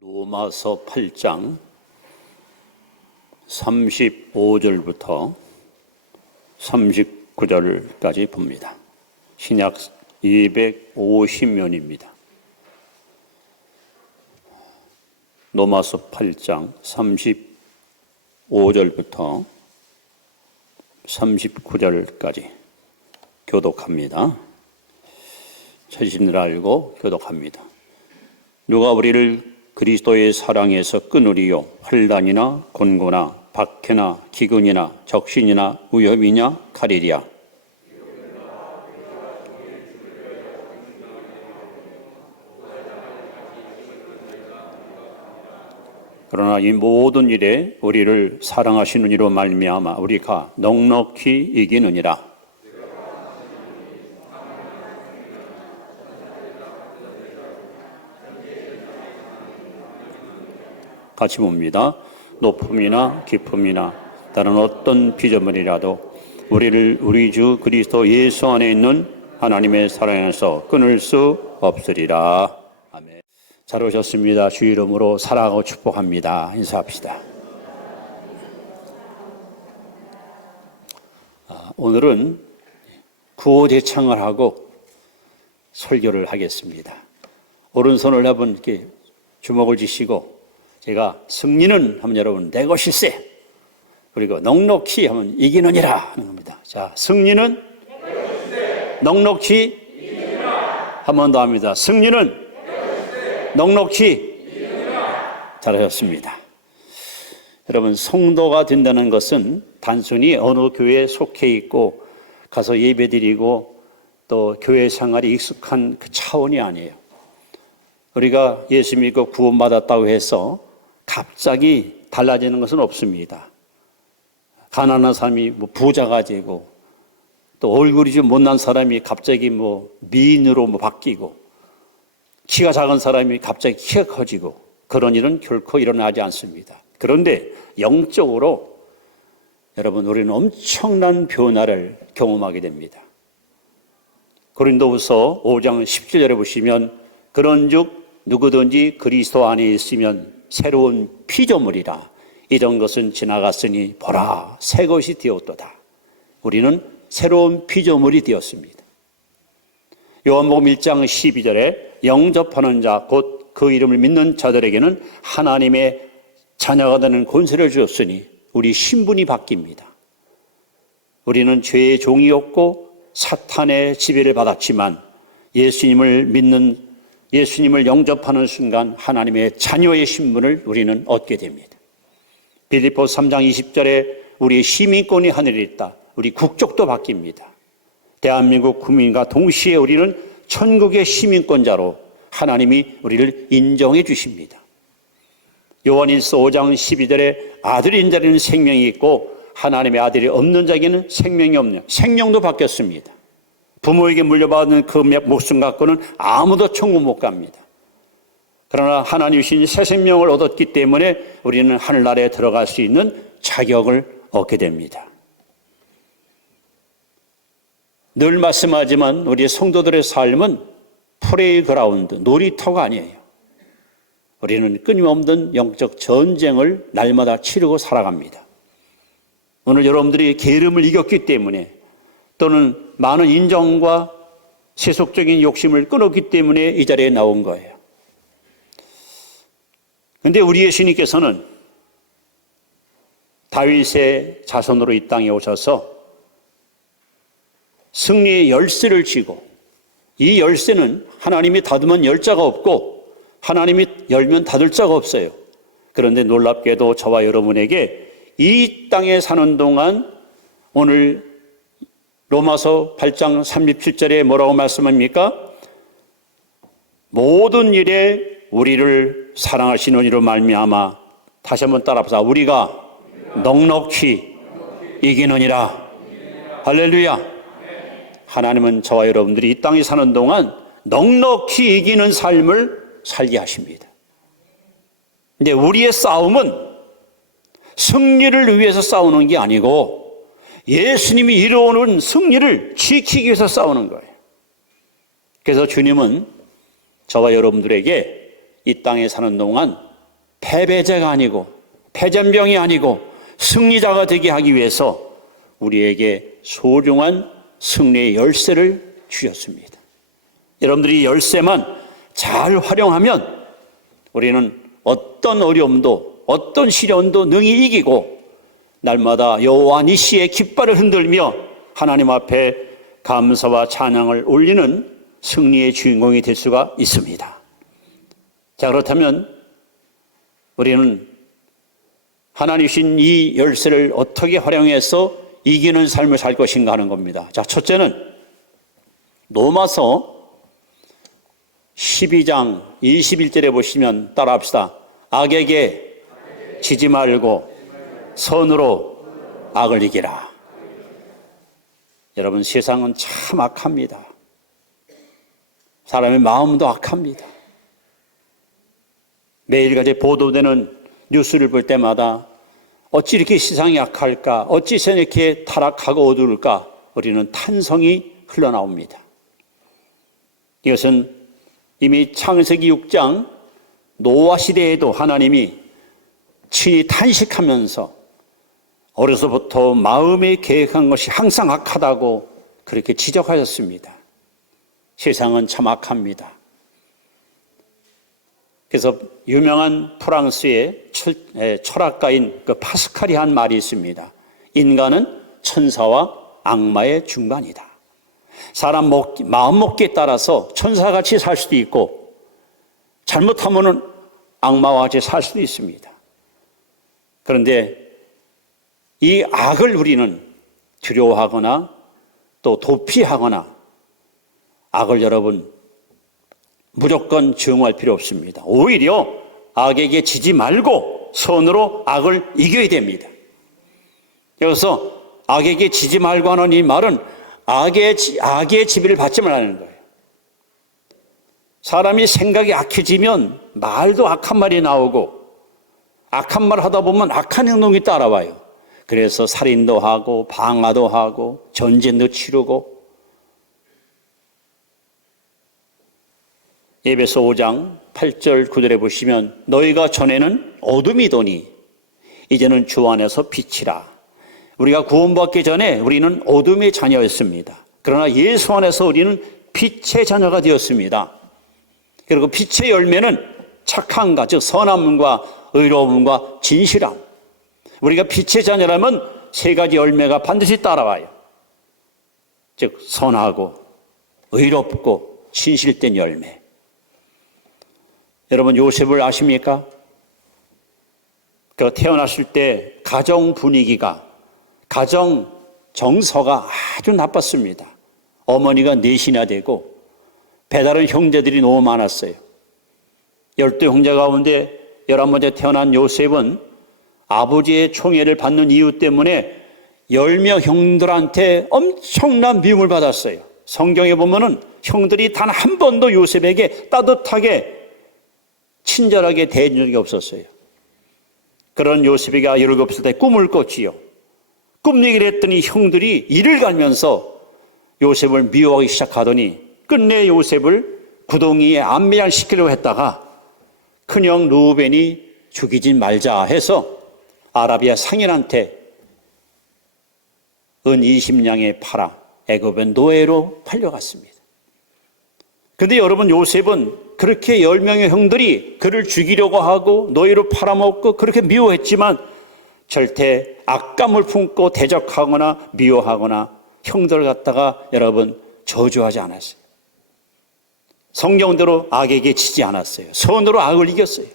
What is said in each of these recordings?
로마서 8장 35절부터 39절까지 봅니다. 신약 250면입니다. 로마서 8장 35절부터 39절까지 교독합니다. 처신을 알고 교독합니다. 누가 우리를 그리스도의 사랑에서 끊으리요? 환난이나 곤고나 박해나 기근이나 적신이나 위협이냐 칼이랴. 그러나 이 모든 일에 우리를 사랑하시는 이로 말미암아 우리가 넉넉히 이기느니라. 같이 봅니다. 높음이나 깊음이나 다른 어떤 피조물이라도 우리를 우리 주 그리스도 예수 안에 있는 하나님의 사랑에서 끊을 수 없으리라. 아멘. 잘 오셨습니다. 주 이름으로 사랑하고 축복합니다. 인사합시다. 오늘은 구호대창을 하고 설교를 하겠습니다. 오른손을 한번 이렇게 주먹을 쥐시고 제가 승리는 하면 여러분 내 것일세, 그리고 넉넉히 하면 이기느니라 하는 겁니다. 자, 승리는 내 것일세, 넉넉히 이기느니라. 한 번 더 합니다. 승리는 내 것일세, 넉넉히 이기느니라. 잘하셨습니다. 여러분, 성도가 된다는 것은 단순히 어느 교회에 속해 있고 가서 예배드리고 또 교회 생활이 익숙한 그 차원이 아니에요. 우리가 예수 믿고 구원받았다고 해서 갑자기 달라지는 것은 없습니다. 가난한 사람이 부자가 되고 또 얼굴이 좀 못난 사람이 갑자기 미인으로 바뀌고 키가 작은 사람이 갑자기 키가 커지고 그런 일은 결코 일어나지 않습니다. 그런데 영적으로 여러분, 우리는 엄청난 변화를 경험하게 됩니다. 고린도후서 5장 17절에 보시면 그런즉 누구든지 그리스도 안에 있으면 새로운 피조물이라. 이전 것은 지나갔으니 보라 새 것이 되었도다. 우리는 새로운 피조물이 되었습니다. 요한복음 1장 12절에 영접하는 자 곧 그 이름을 믿는 자들에게는 하나님의 자녀가 되는 권세를 주었으니 우리 신분이 바뀝니다. 우리는 죄의 종이었고 사탄의 지배를 받았지만 예수님을 영접하는 순간 하나님의 자녀의 신분을 우리는 얻게 됩니다. 빌립보 3장 20절에 우리의 시민권이 하늘에 있다. 우리 국적도 바뀝니다. 대한민국 국민과 동시에 우리는 천국의 시민권자로 하나님이 우리를 인정해 주십니다. 요한일서 5장 12절에 아들이 있는 자에는 생명이 있고 하나님의 아들이 없는 자에게는 생명이 없는, 생명도 바뀌었습니다. 부모에게 물려받은 그 목숨 갖고는 아무도 천국 못 갑니다. 그러나 하나님 주신 새 생명을 얻었기 때문에 우리는 하늘나라에 들어갈 수 있는 자격을 얻게 됩니다. 늘 말씀하지만 우리 성도들의 삶은 플레이그라운드, 놀이터가 아니에요. 우리는 끊임없는 영적 전쟁을 날마다 치르고 살아갑니다. 오늘 여러분들이 게으름을 이겼기 때문에 또는 많은 인정과 세속적인 욕심을 끊었기 때문에 이 자리에 나온 거예요. 그런데 우리 예수님께서는 다윗의 자손으로 이 땅에 오셔서 승리의 열쇠를 쥐고, 이 열쇠는 하나님이 닫으면 열 자가 없고 하나님이 열면 닫을 자가 없어요. 그런데 놀랍게도 저와 여러분에게 이 땅에 사는 동안 오늘 로마서 8장 37절에 뭐라고 말씀합니까? 모든 일에 우리를 사랑하시는 이로 말미암아, 다시 한번 따라합시다. 우리가 넉넉히 이기느니라. 할렐루야. 하나님은 저와 여러분들이 이 땅에 사는 동안 넉넉히 이기는 삶을 살게 하십니다. 근데 우리의 싸움은 승리를 위해서 싸우는 게 아니고 예수님이 이루어놓은 승리를 지키기 위해서 싸우는 거예요. 그래서 주님은 저와 여러분들에게 이 땅에 사는 동안 패배자가 아니고 패전병이 아니고 승리자가 되게 하기 위해서 우리에게 소중한 승리의 열쇠를 주셨습니다. 여러분들이 열쇠만 잘 활용하면 우리는 어떤 어려움도 어떤 시련도 능히 이기고 날마다 여호와 니시의 깃발을 흔들며 하나님 앞에 감사와 찬양을 올리는 승리의 주인공이 될 수가 있습니다. 자, 그렇다면 우리는 하나님 주신 이 열쇠를 어떻게 활용해서 이기는 삶을 살 것인가 하는 겁니다. 자, 첫째는 로마서 12장 21절에 보시면 따라합시다. 악에게 지지 말고 선으로 악을 이기라. 여러분, 세상은 참 악합니다. 사람의 마음도 악합니다. 매일같이 보도되는 뉴스를 볼 때마다 어찌 이렇게 세상이 악할까? 어찌 세상이 이렇게 타락하고 어두울까? 우리는 탄성이 흘러나옵니다. 이것은 이미 창세기 6장 노아 시대에도 하나님이 친히 탄식하면서 어려서부터 마음에 계획한 것이 항상 악하다고 그렇게 지적하셨습니다. 세상은 참 악합니다. 그래서 유명한 프랑스의 철학가인 그 파스칼이 한 말이 있습니다. 인간은 천사와 악마의 중간이다. 사람 마음먹기에 따라서 천사같이 살 수도 있고 잘못하면은 악마와 같이 살 수도 있습니다. 그런데 이 악을 우리는 두려워하거나 또 도피하거나 악을 여러분 무조건 증오할 필요 없습니다. 오히려 악에게 지지 말고 선으로 악을 이겨야 됩니다. 여기서 악에게 지지 말고 하는 이 말은 악의 지배를 받지 말라는 거예요. 사람이 생각이 악해지면 말도 악한 말이 나오고 악한 말 하다 보면 악한 행동이 따라와요. 그래서 살인도 하고 방화도 하고 전쟁도 치르고 에베소 5장 8절 9절에 보시면 너희가 전에는 어둠이더니 이제는 주 안에서 빛이라. 우리가 구원받기 전에 우리는 어둠의 자녀였습니다. 그러나 예수 안에서 우리는 빛의 자녀가 되었습니다. 그리고 빛의 열매는 착함과 즉 선함과 의로움과 진실함. 우리가 빛의 자녀라면 세 가지 열매가 반드시 따라와요. 즉 선하고 의롭고 진실된 열매. 여러분 요셉을 아십니까? 그 태어났을 때 가정 분위기가 가정 정서가 아주 나빴습니다. 어머니가 넷이나 되고 배다른 형제들이 너무 많았어요. 12형제 가운데 11번째 태어난 요셉은 아버지의 총애를 받는 이유 때문에 10명 형들한테 엄청난 미움을 받았어요. 성경에 보면은 형들이 단 한 번도 요셉에게 따뜻하게 친절하게 대해준 적이 없었어요. 그런 요셉이가 17살 때 꿈을 꿨지요. 꿈 얘기를 했더니 형들이 이를 갈면서 요셉을 미워하기 시작하더니 끝내 요셉을 구덩이에 안매장시키려고 했다가 큰형 르우벤이 죽이지 말자 해서 아라비아 상인한테 은 20냥에 팔아 애굽의 노예로 팔려갔습니다. 그런데 여러분 요셉은 그렇게 10명의 형들이 그를 죽이려고 하고 노예로 팔아먹고 그렇게 미워했지만 절대 악감을 품고 대적하거나 미워하거나 형들을 갖다가 여러분 저주하지 않았어요. 성경대로 악에게 지지 않았어요. 선으로 악을 이겼어요.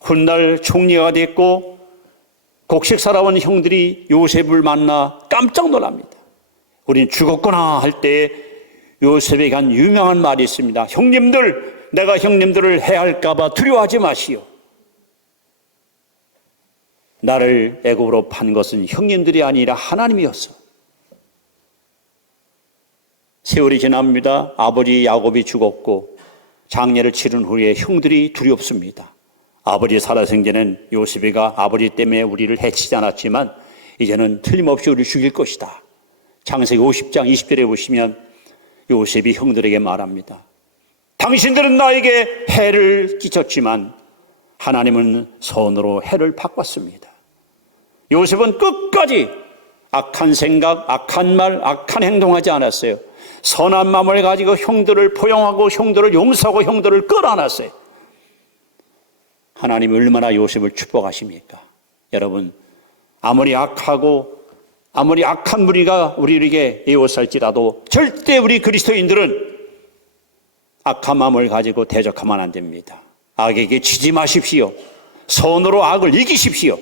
훗날 총리가 됐고 곡식 살아온 형들이 요셉을 만나 깜짝 놀랍니다. 우리는 죽었구나 할 때 요셉에게 한 유명한 말이 있습니다. 형님들, 내가 형님들을 해할까 봐 두려워하지 마시오. 나를 애굽으로 판 것은 형님들이 아니라 하나님이었어. 세월이 지납니다. 아버지 야곱이 죽었고 장례를 치른 후에 형들이 두렵습니다. 아버지 살아생전엔 요셉이가 아버지 때문에 우리를 해치지 않았지만 이제는 틀림없이 우리를 죽일 것이다. 창세기 50장 20절에 보시면 요셉이 형들에게 말합니다. 당신들은 나에게 해를 끼쳤지만 하나님은 손으로 해를 바꿨습니다. 요셉은 끝까지 악한 생각, 악한 말, 악한 행동하지 않았어요. 선한 마음을 가지고 형들을 포용하고 형들을 용서하고 형들을 끌어안았어요. 하나님이 얼마나 요셉을 축복하십니까? 여러분, 아무리 악하고 아무리 악한 무리가 우리에게 에워쌀지라도 절대 우리 그리스도인들은 악한 마음을 가지고 대적하면 안 됩니다. 악에게 지지 마십시오. 선으로 악을 이기십시오.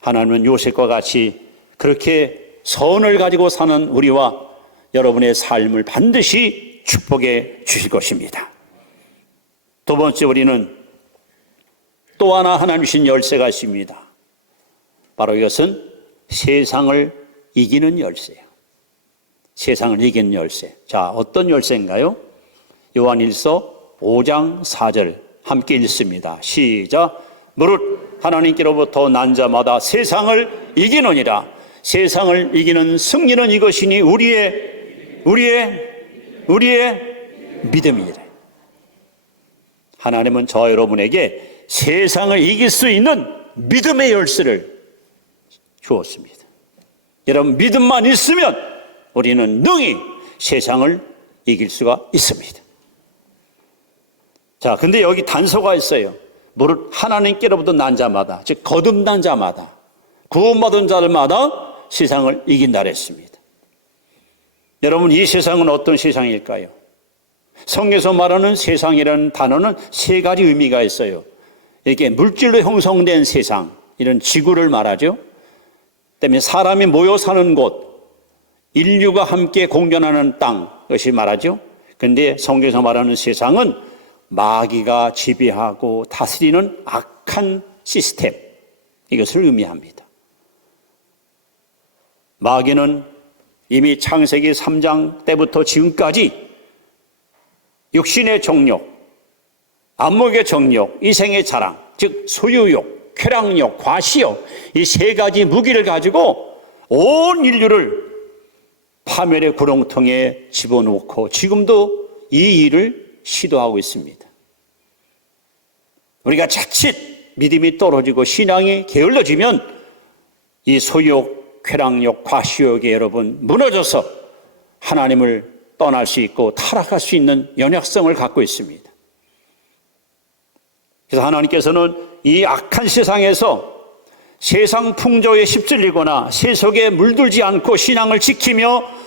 하나님은 요셉과 같이 그렇게 선을 가지고 사는 우리와 여러분의 삶을 반드시 축복해 주실 것입니다. 두 번째, 우리는 또 하나 하나님 주신 열쇠가 있습니다. 바로 이것은 세상을 이기는 열쇠예요. 세상을 이기는 열쇠. 자, 어떤 열쇠인가요? 요한일서 5장 4절 함께 읽습니다. 시작. 무릇 하나님께로부터 난 자마다 세상을 이기느니라. 세상을 이기는 승리는 이것이니 우리의 믿음이라. 하나님은 저와 여러분에게 세상을 이길 수 있는 믿음의 열쇠를 주었습니다. 여러분, 믿음만 있으면 우리는 능히 세상을 이길 수가 있습니다. 자, 근데 여기 단서가 있어요. 무릇 하나님께로부터 난 자마다, 즉 거듭난 자마다, 구원받은 자들마다 세상을 이긴다 그랬습니다. 여러분, 이 세상은 어떤 세상일까요? 성경에서 말하는 세상이라는 단어는 세 가지 의미가 있어요. 이게 물질로 형성된 세상, 이런 지구를 말하죠. 그다음에 사람이 모여 사는 곳, 인류가 함께 공존하는 땅, 것이 말하죠. 그런데 성경에서 말하는 세상은 마귀가 지배하고 다스리는 악한 시스템, 이것을 의미합니다. 마귀는 이미 창세기 3장 때부터 지금까지 육신의 정욕, 안목의 정욕, 이생의 자랑, 즉 소유욕, 쾌락욕, 과시욕, 이 세 가지 무기를 가지고 온 인류를 파멸의 구렁텅이에 집어넣고 지금도 이 일을 시도하고 있습니다. 우리가 자칫 믿음이 떨어지고 신앙이 게을러지면 이 소유욕, 쾌락욕, 과시욕에 여러분 무너져서 하나님을 떠날 수 있고 타락할 수 있는 연약성을 갖고 있습니다. 그래서 하나님께서는 이 악한 세상에서 세상 풍조에 휩쓸리거나 세속에 물들지 않고 신앙을 지키며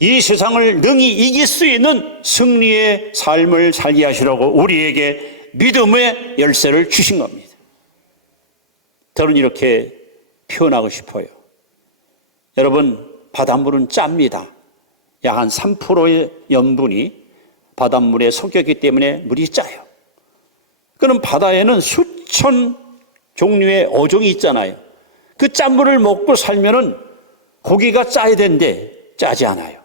이 세상을 능히 이길 수 있는 승리의 삶을 살게 하시려고 우리에게 믿음의 열쇠를 주신 겁니다. 저는 이렇게 표현하고 싶어요. 여러분, 바닷물은 짭니다. 약 한 3%의 염분이 바닷물에 섞였기 때문에 물이 짜요. 그럼 바다에는 수천 종류의 어종이 있잖아요. 그 짠물을 먹고 살면은 고기가 짜야 되는데 짜지 않아요.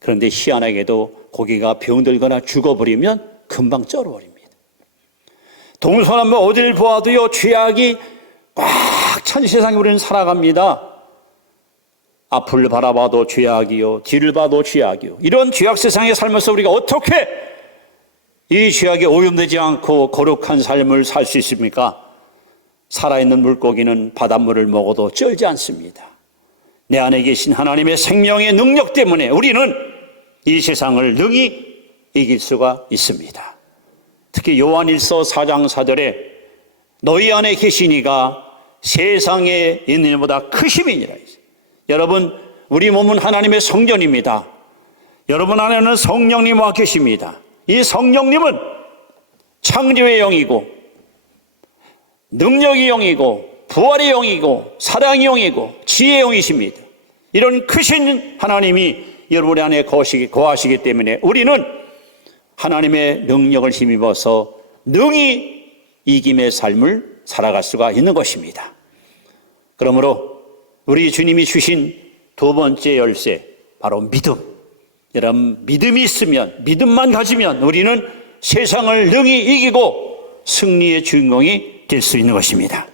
그런데 희한하게도 고기가 병들거나 죽어버리면 금방 쩔어버립니다. 동서남북 어딜 보아도요, 죄악이 꽉 찬 세상에 우리는 살아갑니다. 앞을 바라봐도 죄악이요, 뒤를 봐도 죄악이요. 이런 죄악 세상에 살면서 우리가 어떻게 이 죄악에 오염되지 않고 거룩한 삶을 살 수 있습니까? 살아있는 물고기는 바닷물을 먹어도 쩔지 않습니다. 내 안에 계신 하나님의 생명의 능력 때문에 우리는 이 세상을 능히 이길 수가 있습니다. 특히 요한일서 4장 4절에 너희 안에 계신 이가 세상에 있는 이보다 크심이니라. 여러분, 우리 몸은 하나님의 성전입니다. 여러분 안에는 성령님과 계십니다. 이 성령님은 창조의 영이고 능력의 영이고 부활의 영이고 사랑의 영이고 지혜의 영이십니다. 이런 크신 하나님이 여러분 안에 거하시기 때문에 우리는 하나님의 능력을 힘입어서 능히 이김의 삶을 살아갈 수가 있는 것입니다. 그러므로 우리 주님이 주신 두 번째 열쇠, 바로 믿음. 여러분, 믿음이 있으면, 믿음만 가지면 우리는 세상을 능히 이기고 승리의 주인공이 될 수 있는 것입니다.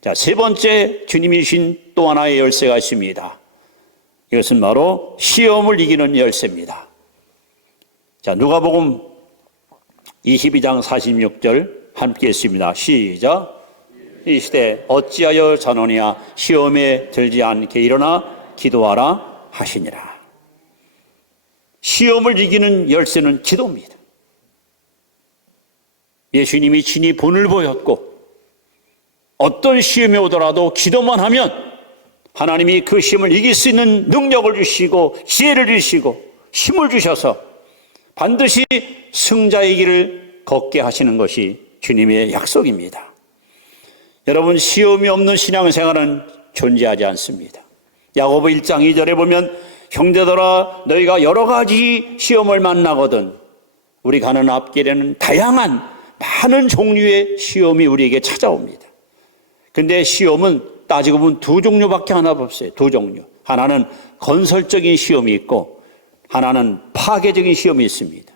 자, 세 번째 주님이 주신 또 하나의 열쇠가 있습니다. 이것은 바로 시험을 이기는 열쇠입니다. 자, 누가복음 22장 46절 함께 했습니다. 시작. 이 시대 어찌하여 자노냐 시험에 들지 않게 일어나 기도하라 하시니라. 시험을 이기는 열쇠는 기도입니다. 예수님이 친히 본을 보였고 어떤 시험이 오더라도 기도만 하면 하나님이 그 시험을 이길 수 있는 능력을 주시고 지혜를 주시고 힘을 주셔서 반드시 승자의 길을 걷게 하시는 것이 주님의 약속입니다. 여러분, 시험이 없는 신앙생활은 존재하지 않습니다. 야고보 1장 2절에 보면 형제들아 너희가 여러 가지 시험을 만나거든 우리 가는 앞길에는 다양한 많은 종류의 시험이 우리에게 찾아옵니다. 근데 시험은 따지고 보면 두 종류밖에 하나 없어요. 두 종류. 하나는 건설적인 시험이 있고 하나는 파괴적인 시험이 있습니다.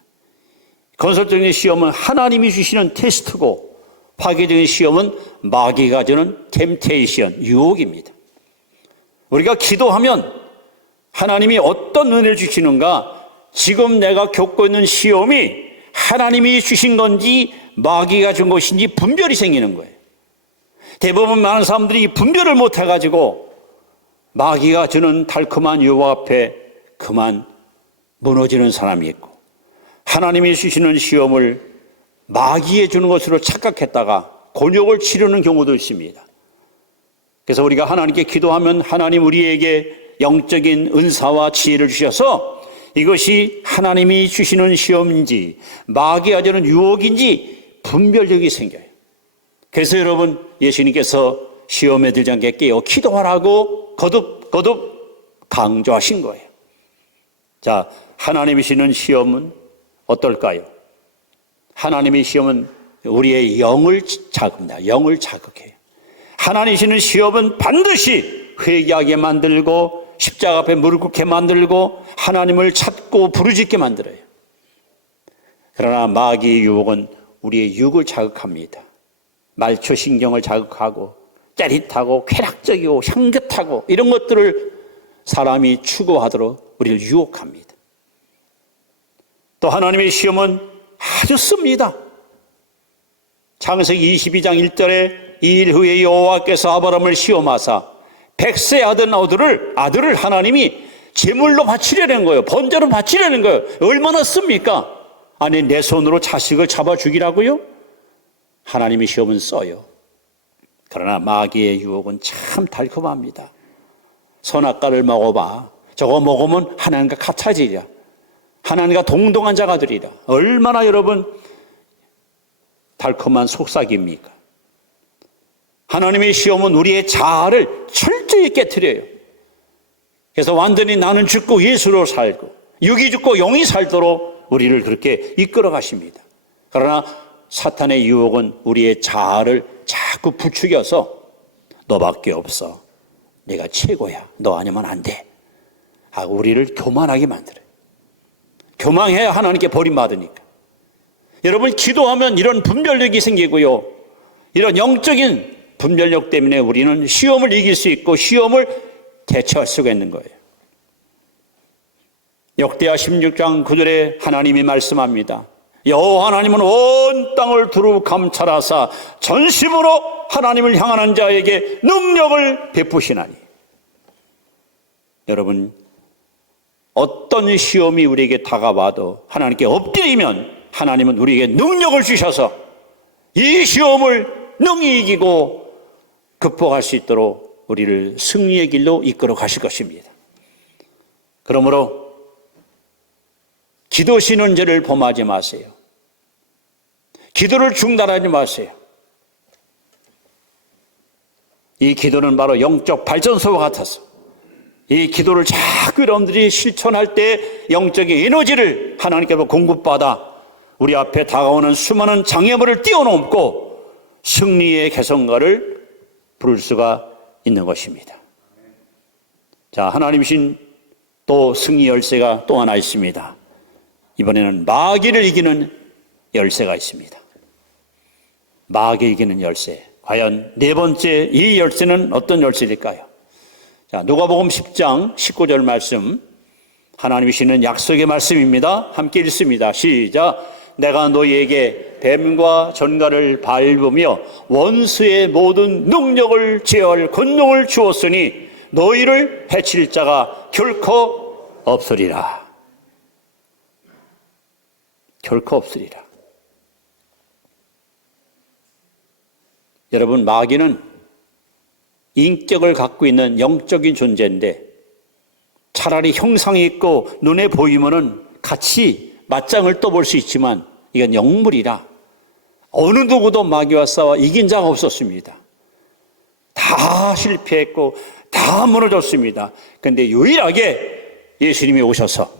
건설적인 시험은 하나님이 주시는 테스트고 파괴적인 시험은 마귀가 주는 템테이션, 유혹입니다. 우리가 기도하면 하나님이 어떤 은혜를 주시는가, 지금 내가 겪고 있는 시험이 하나님이 주신 건지 마귀가 준 것인지 분별이 생기는 거예요. 대부분 많은 사람들이 분별을 못해가지고 마귀가 주는 달콤한 유혹 앞에 그만 무너지는 사람이 있고, 하나님이 주시는 시험을 마귀에 주는 것으로 착각했다가 곤욕을 치르는 경우도 있습니다. 그래서 우리가 하나님께 기도하면 하나님 우리에게 영적인 은사와 지혜를 주셔서 이것이 하나님이 주시는 시험인지 마귀가 주는 유혹인지 분별력이 생겨요. 그래서 여러분, 예수님께서 시험에 들지 않게 깨어 기도하라고 거듭 강조하신 거예요. 자, 하나님이 주시는 시험은 어떨까요? 하나님의 시험은 우리의 영을 자극합니다. 영을 자극해요. 하나님이 주시는 시험은 반드시 회개하게 만들고 십자가 앞에 무릎 꿇게 만들고 하나님을 찾고 부르짖게 만들어요. 그러나 마귀의 유혹은 우리의 육을 자극합니다. 말초신경을 자극하고 짜릿하고 쾌락적이고 향긋하고 이런 것들을 사람이 추구하도록 우리를 유혹합니다. 또 하나님의 시험은 아주 씁니다. 창세기 22장 1절에 이 일 후에 여호와께서 아브라함을 시험하사 100세 아들을 하나님이 제물로 바치려는 거예요. 번제로 바치려는 거예요. 얼마나 씁니까? 아니, 내 손으로 자식을 잡아 죽이라고요? 하나님의 시험은 써요. 그러나 마귀의 유혹은 참 달콤합니다. 선악과를 먹어봐. 저거 먹으면 하나님과 같아지리라. 하나님과 동등한 자가 되리라. 얼마나 여러분 달콤한 속삭입니까? 하나님의 시험은 우리의 자아를 철저히 깨트려요. 그래서 완전히 나는 죽고 예수로 살고 육이 죽고 영이 살도록 우리를 그렇게 이끌어 가십니다. 그러나 사탄의 유혹은 우리의 자아를 자꾸 부추겨서 너밖에 없어, 내가 최고야, 너 아니면 안 돼 하고 우리를 교만하게 만들어요. 교만해야 하나님께 버림받으니까. 여러분, 기도하면 이런 분별력이 생기고요, 이런 영적인 분별력 때문에 우리는 시험을 이길 수 있고 시험을 대처할 수가 있는 거예요. 역대하 16장 9절에 하나님이 말씀합니다. 여호와 하나님은 온 땅을 두루 감찰하사 전심으로 하나님을 향하는 자에게 능력을 베푸시나니. 여러분, 어떤 시험이 우리에게 다가와도 하나님께 엎드리면 하나님은 우리에게 능력을 주셔서 이 시험을 능히 이기고 극복할 수 있도록 우리를 승리의 길로 이끌어 가실 것입니다. 그러므로 기도 쉬는 죄를 범하지 마세요. 기도를 중단하지 마세요. 이 기도는 바로 영적 발전소와 같아서 이 기도를 자꾸 여러분들이 실천할 때 영적인 에너지를 하나님께서 공급받아 우리 앞에 다가오는 수많은 장애물을 뛰어넘고 승리의 개성가를 부를 수가 있는 것입니다. 자, 하나님이신 또 승리 열쇠가 또 하나 있습니다. 이번에는 마귀를 이기는 열쇠가 있습니다. 마귀를 이기는 열쇠. 과연 네 번째 이 열쇠는 어떤 열쇠일까요? 자, 누가복음 10장 19절 말씀, 하나님이 주시는 약속의 말씀입니다. 함께 읽습니다. 시작. 내가 너희에게 뱀과 전갈을 밟으며 원수의 모든 능력을 제어할 권능을 주었으니 너희를 해칠 자가 결코 없으리라. 결코 없으리라. 여러분, 마귀는 인격을 갖고 있는 영적인 존재인데 차라리 형상이 있고 눈에 보이면은 같이 맞짱을 떠볼 수 있지만 이건 영물이라 어느 누구도 마귀와 싸워 이긴 자가 없었습니다. 다 실패했고 다 무너졌습니다. 그런데 유일하게 예수님이 오셔서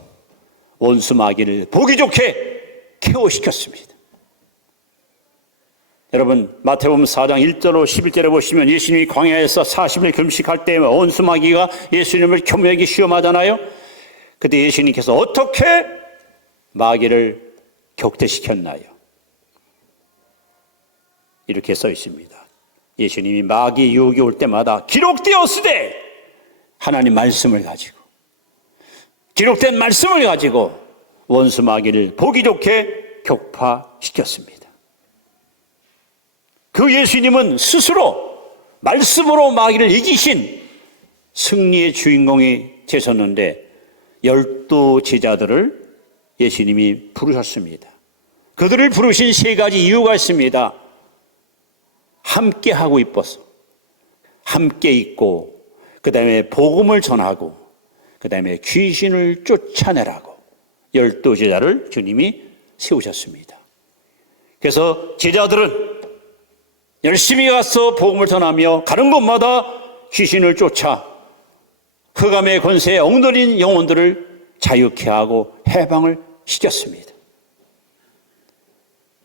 원수 마귀를 보기 좋게 KO시켰습니다. 여러분, 마태복음 4장 1절로 11절에 보시면 예수님이 광야에서 40일 금식할 때 원수 마귀가 예수님을 교묘하게 시험하잖아요. 그때 예수님께서 어떻게 마귀를 격퇴시켰나요? 이렇게 써 있습니다. 예수님이 마귀 유혹이 올 때마다 기록되었으되 하나님 말씀을 가지고 기록된 말씀을 가지고 원수 마귀를 보기 좋게 격파시켰습니다. 그 예수님은 스스로 말씀으로 마귀를 이기신 승리의 주인공이 되셨는데 12 제자들을 예수님이 부르셨습니다. 그들을 부르신 3가지 이유가 있습니다. 함께 하고 있어서, 함께 있고, 그 다음에 복음을 전하고, 그 다음에 귀신을 쫓아내라고 12 제자를 주님이 세우셨습니다. 그래서 제자들은 열심히 가서 복음을 전하며 가는 곳마다 귀신을 쫓아 흑암의 권세에 엉들인 영혼들을 자유케 하고 해방을 시켰습니다.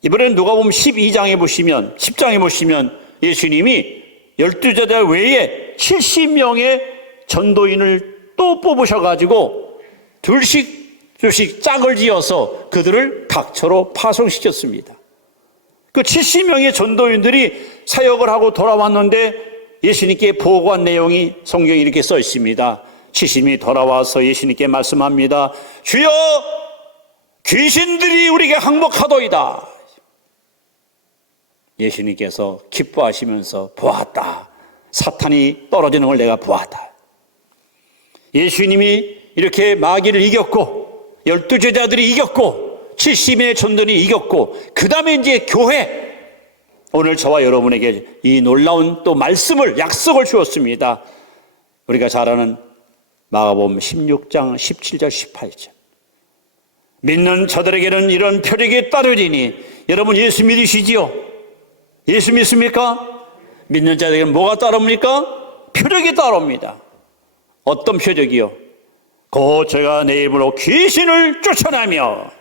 이번엔 누가복음 12장에 보시면 10장에 보시면 예수님이 12제자 외에 70명의 전도인을 또 뽑으셔가지고 둘씩 짝을 지어서 그들을 각처로 파송시켰습니다. 그 70명의 전도인들이 사역을 하고 돌아왔는데 예수님께 보고한 내용이 성경에 이렇게 써 있습니다. 70명이 돌아와서 예수님께 말씀합니다. 주여, 귀신들이 우리에게 항복하도이다. 예수님께서 기뻐하시면서 보았다. 사탄이 떨어지는 걸 내가 보았다. 예수님이 이렇게 마귀를 이겼고 12 제자들이 이겼고 70명의 전도인이 이겼고 그 다음에 이제 교회, 오늘 저와 여러분에게 이 놀라운 또 말씀을 약속을 주었습니다. 우리가 잘 아는 마가복음 16장 17절 18절 믿는 저들에게는 이런 표적이 따르리니. 여러분 예수 믿으시지요? 예수 믿습니까? 믿는 자들에게는 뭐가 따릅니까? 표적이 따릅니다. 어떤 표적이요? 곧 제가 내 입으로 귀신을 쫓아내며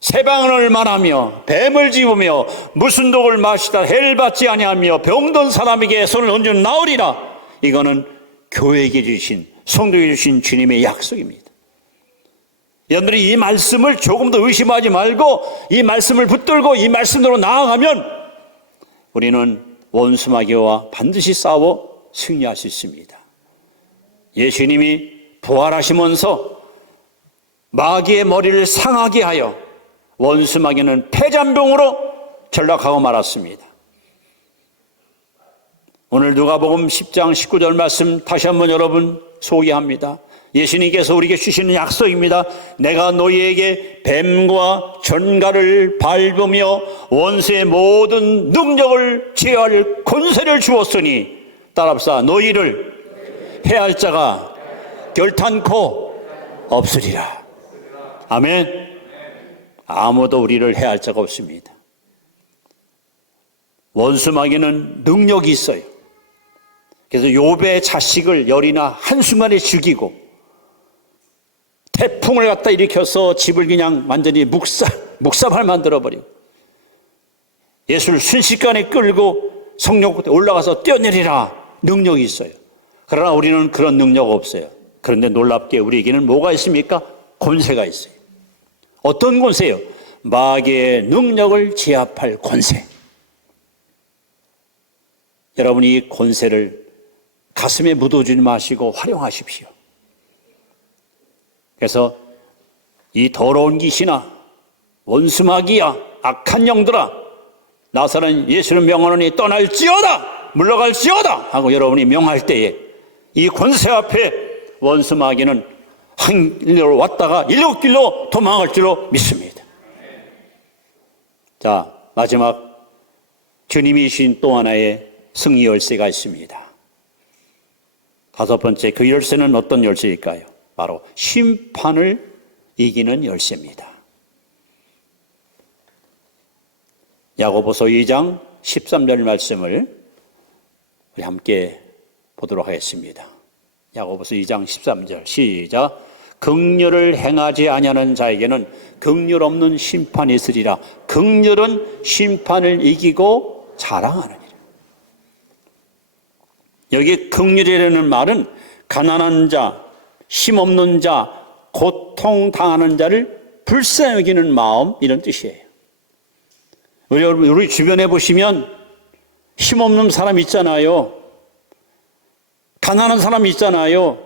세방언을 말하며 뱀을 집으며 무슨 독을 마시다 해를 받지 아니하며 병든 사람에게 손을 얹어 나으리라. 이거는 교회에게 주신, 성도에게 주신 주님의 약속입니다. 여러분들이 이 말씀을 조금 더 의심하지 말고 이 말씀을 붙들고 이 말씀대로 나아가면 우리는 원수 마귀와 반드시 싸워 승리할 수 있습니다. 예수님이 부활하시면서 마귀의 머리를 상하게 하여 원수 마귀는 폐잔병으로 전락하고 말았습니다. 오늘 누가복음 10장 19절 말씀 다시 한번 여러분 소개합니다. 예수님께서 우리에게 주시는 약속입니다. 내가 너희에게 뱀과 전갈을 밟으며 원수의 모든 능력을 제어할 권세를 주었으니 따라합시다. 너희를 해할 자가 결탄코 없으리라. 아멘. 아무도 우리를 해할 자가 없습니다. 원수 마귀는 능력이 있어요. 그래서 욥의 자식을 열이나 한순간에 죽이고 태풍을 갖다 일으켜서 집을 그냥 완전히 묵사발 만들어버리고 예수를 순식간에 끌고 성령 끝에 올라가서 뛰어내리라 능력이 있어요. 그러나 우리는 그런 능력 없어요. 그런데 놀랍게 우리에게는 뭐가 있습니까? 권세가 있어요. 어떤 권세요? 마귀의 능력을 제압할 권세. 여러분 이 권세를 가슴에 묻어주지 마시고 활용하십시오. 그래서 이 더러운 귀신아 원수마귀야, 악한 영들아, 나사렛 예수를 명하노니 떠날지어다, 물러갈지어다 하고 여러분이 명할 때에 이 권세 앞에 원수마귀는 한 길로 왔다가 일곱 길로 도망갈 줄로 믿습니다. 자, 마지막 주님이 주신 또 하나의 승리 열쇠가 있습니다. 다섯 번째, 그 열쇠는 어떤 열쇠일까요? 바로 심판을 이기는 열쇠입니다. 야고보서 2장 13절 말씀을 우리 함께 보도록 하겠습니다. 야고보서 2장 13절 시작. 긍휼을 행하지 아니하는 자에게는 긍휼 없는 심판이 있으리라. 긍휼은 심판을 이기고 자랑하느니라. 여기 긍휼이라는 말은 가난한 자, 힘없는 자, 고통당하는 자를 불쌍히 여기는 마음, 이런 뜻이에요. 우리 주변에 보시면 힘없는 사람 있잖아요. 가난한 사람 있잖아요.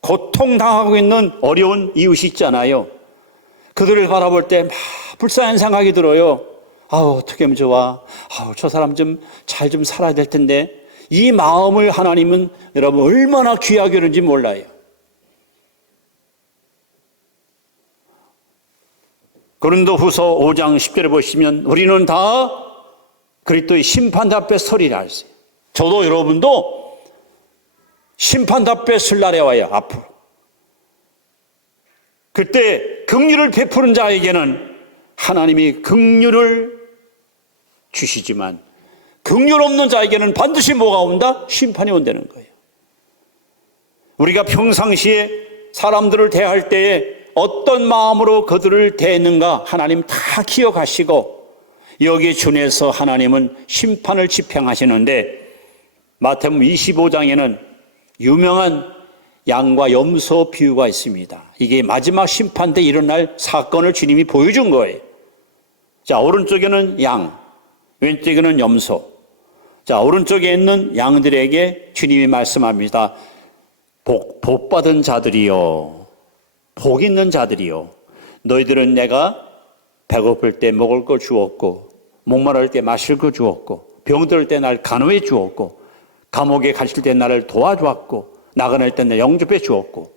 고통당하고 있는 어려운 이웃이 있잖아요. 그들을 바라볼 때 막 불쌍한 생각이 들어요. 아우, 어떻게 하면 좋아. 아우, 저 사람 좀 잘 좀 살아야 될 텐데. 이 마음을 하나님은 여러분 얼마나 귀하게 하는지 몰라요. 고린도후서 5장 10절에 보시면 우리는 다 그리스도의 심판대 앞에 서리라 했어요. 저도 여러분도 심판대 앞에 설 날에 와요. 앞으로. 그때 긍휼을 베푸는 자에게는 하나님이 긍휼을 주시지만 긍휼 없는 자에게는 반드시 뭐가 온다? 심판이 온다는 거예요. 우리가 평상시에 사람들을 대할 때에 어떤 마음으로 그들을 대했는가 하나님 다 기억하시고 여기에 준해서 하나님은 심판을 집행하시는데 마태복음 25장에는 유명한 양과 염소 비유가 있습니다. 이게 마지막 심판 때 일어날 사건을 주님이 보여준 거예요. 자, 오른쪽에는 양, 왼쪽에는 염소. 자, 오른쪽에 있는 양들에게 주님이 말씀합니다. 복 받은 자들이요, 복 있는 자들이요, 너희들은 내가 배고플 때 먹을 거 주었고, 목마를 때 마실 거 주었고, 병들 때 날 간호해 주었고, 감옥에 갇힐 때 나를 도와주었고, 나가낼 때 날 영접해 주었고.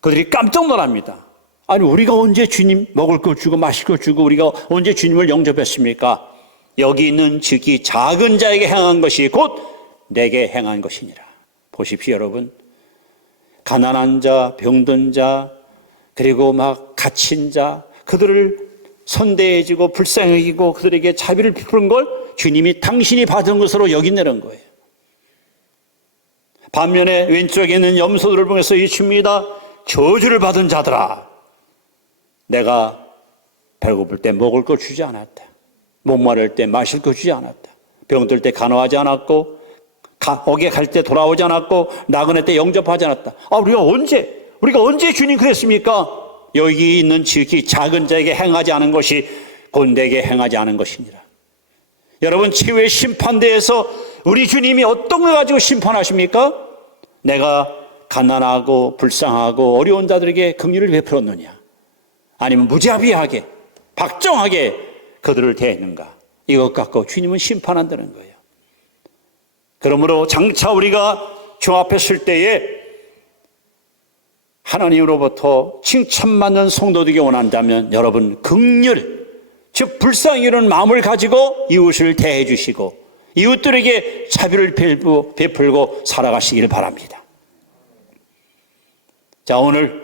그들이 깜짝 놀랍니다. 아니, 우리가 언제 주님 먹을 거 주고 마실 거 주고 우리가 언제 주님을 영접했습니까? 여기 있는 즉이 작은 자에게 행한 것이 곧 내게 행한 것이니라. 보십시오, 여러분. 가난한 자, 병든 자, 그리고 막 갇힌 자, 그들을 선대해주고 불쌍히 여기고 그들에게 자비를 베푸는 걸 주님이 당신이 받은 것으로 여긴다는 거예요. 반면에 왼쪽에 있는 염소들을 보면서 이춥니다. 저주를 받은 자들아, 내가 배고플 때 먹을 거 주지 않았다. 목마를 때 마실 거 주지 않았다. 병들 때 간호하지 않았고, 옥에 갈 때 돌아오지 않았고, 나그네 때 영접하지 않았다. 아, 우리가 언제 주님 그랬습니까? 여기 있는 지극히 작은 자에게 행하지 않은 것이 곧 내게 행하지 않은 것이니라. 여러분, 최후의 심판대에서 우리 주님이 어떤 걸 가지고 심판하십니까? 내가 가난하고 불쌍하고 어려운 자들에게 긍휼을 베풀었느냐, 아니면 무자비하게 박정하게 그들을 대했는가, 이것 갖고 주님은 심판한다는 거예요. 그러므로 장차 우리가 주 앞에 설 때에 하나님으로부터 칭찬받는 성도되기 원한다면 여러분, 긍휼, 즉 불쌍히 여기는 마음을 가지고 이웃을 대해 주시고 이웃들에게 자비를 베풀고 살아가시길 바랍니다. 자, 오늘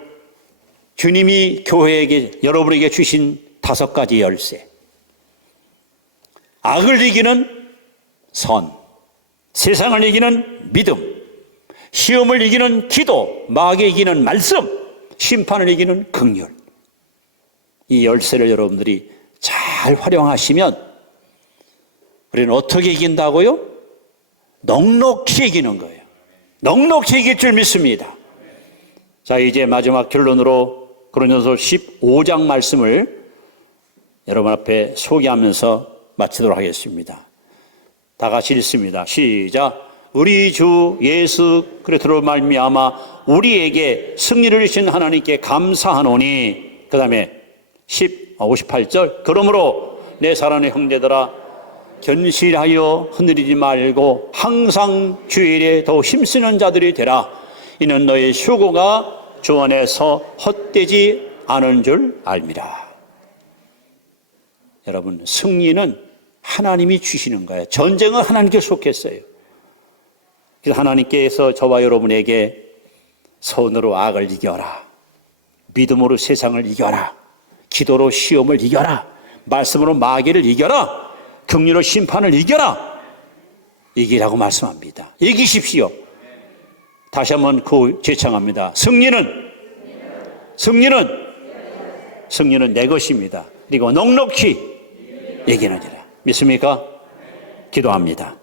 주님이 교회에게, 여러분에게 주신 5가지 열쇠. 악을 이기는 선, 세상을 이기는 믿음, 시험을 이기는 기도, 마귀를 이기는 말씀, 심판을 이기는 긍휼. 이 열쇠를 여러분들이 잘 활용하시면 우리는 어떻게 이긴다고요? 넉넉히 이기는 거예요. 넉넉히 이길 줄 믿습니다. 자, 이제 마지막 결론으로 고린도서 15장 말씀을 여러분 앞에 소개하면서 마치도록 하겠습니다. 다 같이 읽습니다. 시작. 우리 주 예수 그리스도로 말미암아 우리에게 승리를 주신 하나님께 감사하노니, 그 다음에 58절 그러므로 내 사랑하는 형제들아 견실하여 흔들리지 말고 항상 주일에 더 힘쓰는 자들이 되라. 이는 너의 수고가 주 안에서 헛되지 않은 줄 알미라. 여러분, 승리는 하나님이 주시는 거예요. 전쟁은 하나님께 속했어요. 그래서 하나님께서 저와 여러분에게 선으로 악을 이겨라, 믿음으로 세상을 이겨라, 기도로 시험을 이겨라, 말씀으로 마귀를 이겨라, 긍휼로 심판을 이겨라, 이기라고 말씀합니다. 이기십시오. 다시 한번 그 제창합니다. 승리는 내 것입니다. 그리고 넉넉히 이기느니라. 믿습니까? 기도합니다.